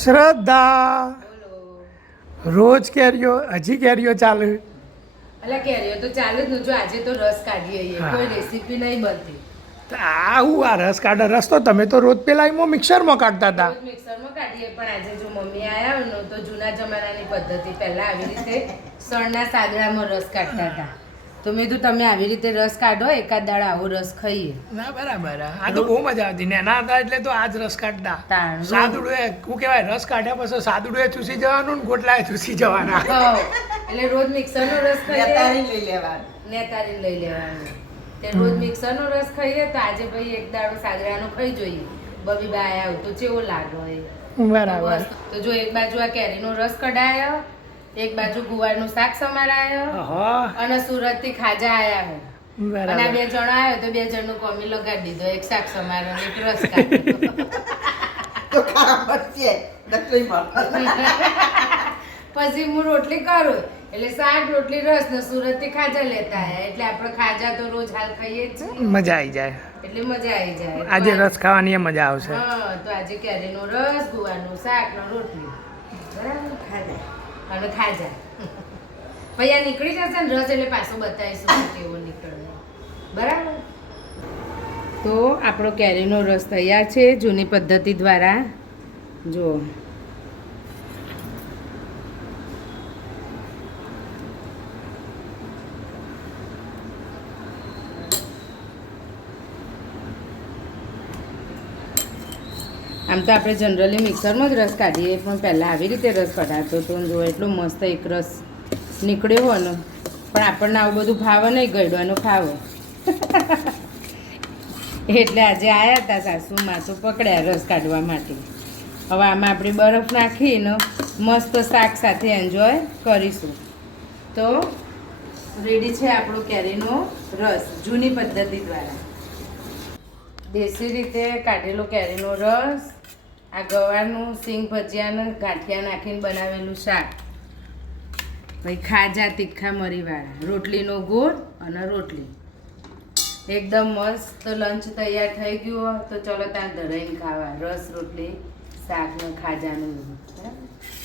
શ્રદ્ધા રોજ કેરીઓ હજી કેરીઓ ચાલે અલા કેરીઓ તો ચાલુ જ ન જો આજે તો રસ કાઢીએ કોઈ રેસીપી નહીં બનતી આવું આ રસ કાઢે રસ તો તમે તો રોજ પેલા એમાં મિક્સરમાં કાઢતા હતા રોજ મિક્સરમાં કાઢીએ પણ આજે જો મમ્મી આયા હોય ને તો જૂના જમાનાની પદ્ધતિ પહેલા આવી રીતે સણના સાદડામાં રસ કાઢતા હતા તો મેં કીધું તમે આવી રીતે રસ કાઢો એકાદ દાડા આવો રસ ખાઈએ ના બરાબર આ તો બહુ મજા આવતી નેના હતા એટલે તો આજ રસ કાઢતા તાણ. સાદડું શું કહેવાય રસ કાઢ્યા પછી સાદડું ચૂસી જવાનું ને ગોટલા ચૂસી જવાના એટલે રોજ મિક્સરનો રસ ખાઈએ નેતારી લઈ લેવાનું નેતારી લઈ લેવાનું તે રોજ મિક્સરનો રસ ખાઈએ તો આજે ભાઈ એક દાડો સાદડાનો ખાઈ જોઈએ બબી બા આયા હોય તો કેવો લાગે એ બરાબર તો જો એક બાજુ આ કેરીનો રસ કઢાયો એક બાજુ ગુવારનું શાક સમારાયો હા અને સુરત થી ખાજા આયા હોય અને આ બરાબર બે જણા આવ્યો તો બે જણનું કોમી લગાડી દીધો એક શાક સમારો એક રસ કાઢ્યો તો ખરાબ છે નકલી માં પછી હું રોટલી કરું એટલે શાક રોટલી રસ ને સુરત થી ખાજા લેતા આયા એટલે આપણે ખાજા તો રોજ હાલ ખાઈએ જ છીએ. મજા આવી જાય એટલે મજા આવી જાય આજે રસ ખાવાની એ મજા આવશે હા તો આજે કેરીનો રસ ગુવારનું શાક ને રોટલી બરાબર ખાધા અને ખાજા પછી આ નીકળી જશે ને રસ એટલે પાછો બતાવીશું કેવો નીકળે બરાબર તો આપણો કેરીનો રસ તૈયાર છે જૂની પદ્ધતિ દ્વારા જો આમ તો આપણે જનરલી મિક્સરમાં જ રસ કાઢીએ પણ પહેલાં આવી રીતે રસ કઢાતો તો જો એટલો મસ્ત એક રસ નીકળ્યો હોય ને પણ આપણને આવું બધું ફાવે નહીં ગળવાનું ફાવે એટલે આજે આવ્યા હતા સાસુમાં તો પકડ્યા રસ કાઢવા માટે હવે આમાં આપણે બરફ નાખીને મસ્ત શાક સાથે એન્જોય કરીશું તો રેડી છે આપણો કેરીનો રસ જૂની પદ્ધતિ દ્વારા દેશી રીતે કાઢેલો કેરીનો રસ આ ગવારનું સિંગ ભજીયાને ગાંઠિયા નાખીને બનાવેલું શાક પછી ખાજા તીખા મરીવાળા રોટલીનો ગોળ અને રોટલી એકદમ મસ્ત લંચ તૈયાર થઈ ગયું તો ચલો ત્યાં ધરાઈને ખાવા રસ રોટલી શાક ને ખાજાનું બરાબર